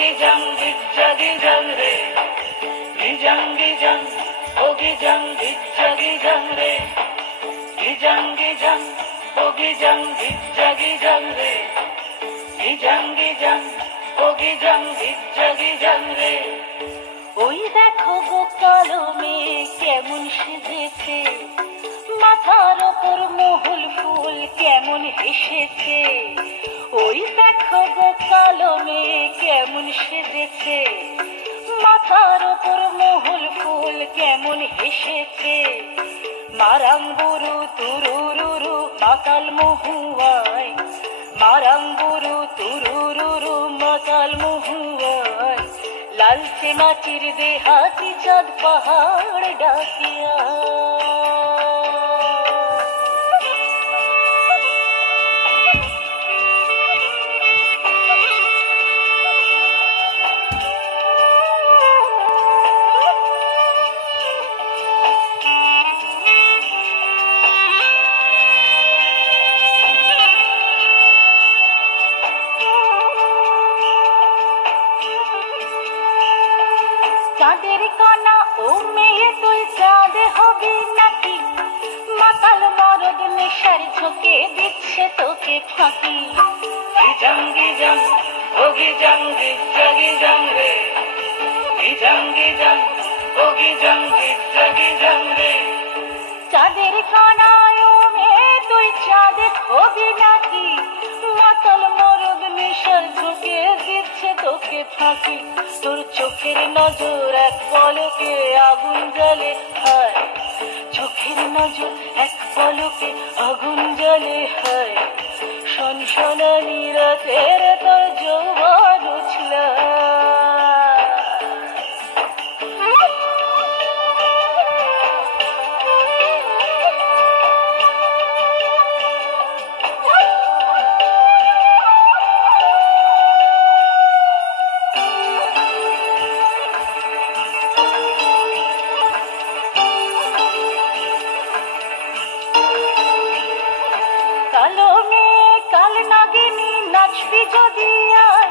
gijang gijja gijang re, gijang gijang, oh gijang gijja gijang re, gijang gijang, oh gijang gijja gijang re, gijang gijang, oh gijang gijja gijang re। ওই দেখো গো কালো মেয়ে কেমন সেজেছে, মাথার ওপর মহুল ফুল কেমন হেসেছে। ওই দেখো গো কালো মেয়ে কেমন সেজেছে, মাথার ওপর মহুল ফুল কেমন হেসেছে। মারাঙ্গুরু তুরুরুরু মাতাল মহুয়ায়, মারাঙ্গুরু তুরুরুরু মাতাল মহুয়ায়, লালচে মাটির দেহাতি চাঁদ পাহাড় ডাকিয়া। চাঁদের কণা ও মেয়ে তুই চাঁদ হবি নাকি, মাতাল মরদ নেশার ঝোঁকে দিচ্ছে তোকে ফাঁকি। গিজাং গিজাং ও গিজাং গিজ্জা গিজাং রে, গিজাং গিজাং ও গিজাং গিজ্জা গিজাং রে। চাঁদের কণা ও মেয়ে তুই চাঁদ হবি নাকি, মাতাল মরদ নেশার ঝোঁকে দিচ্ছে তোকে ফাঁকি। তোর চোখের নজর এক পলকে আগুন জ্বলে হয়, চোখের নজর এক পলকে আগুন জ্বলে হয়। সনসনানি রাতের তোর যৌবন উছলা। কালো মেয়ে কাল নাগিনী নাচবি যদি আয়,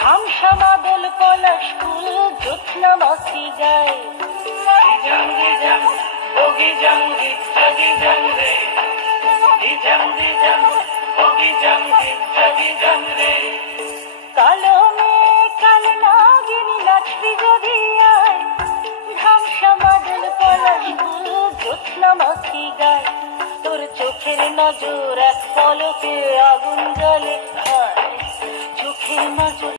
ধামসা মাদল পলাশ ফুল জ্যোৎস্না মাছি গায়। গিজাং গিজাং ও গিজাং গিজ্জা গিজাং রে, গিজাং গিজাং ও গিজাং গিজ্জা গিজাং রে। কালো মেয়ে কাল নাগিনী নাচবি যদি আয়, ধামসা মাদল পলাশ ফুল জ্যোৎস্না মাছি গায়। তোর চোখের নজর এক পলকে আগুন জ্বলে হয়, চোখের নজর